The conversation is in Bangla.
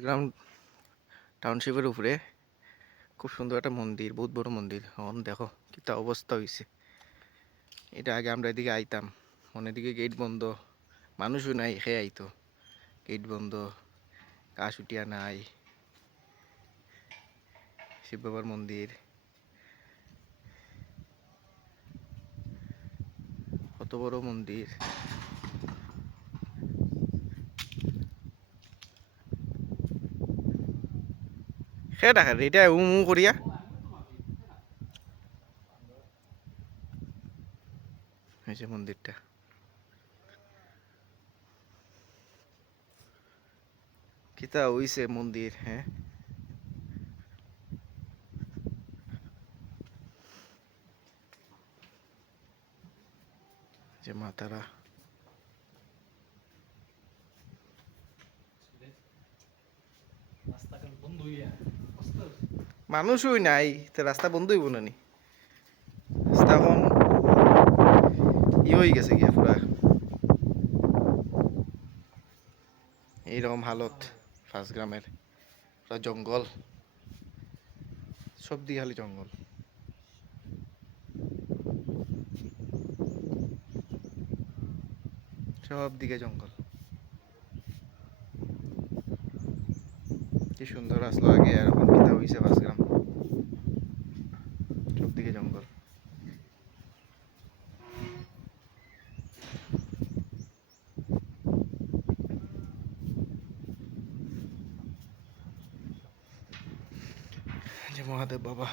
ফার্স্টগ্রাম টাউনশিপের উপরে খুব সুন্দর একটা মন্দির, বহুত বড় মন্দির। এখন দেখো কিতা অবস্থা হয়েছে। এটা আগে আমরা এদিকে আইতাম, মনে দিকে গেট বন্ধ, মানুষও নাই, খেয়ে আইতো। গেট বন্ধ, কাশ উঠিয়া নাই। শিব বাবার মন্দির, কত বড় মন্দির। খেয়ে দেখা এটা করিয়া এই যে মন্দিরটা। কিতা হইছে মন্দির, হ্যাঁ। যে মাতারা মানুষই নাই, তো রাস্তা বন্ধ হইব না নি? রাস্তা এখন হয়ে গেছে গিয়া পুরা এইরকম হালত। ফার্স্টগ্রামের পুরা জঙ্গল, সব দিকে খালি জঙ্গল। সব দিকে জঙ্গল। কি সুন্দর আসলো আগে, আর এখন কিতা হইছে ফার্স্টগ্রাম, সব দিকে জঙ্গল। যে মহাদেব বাবা।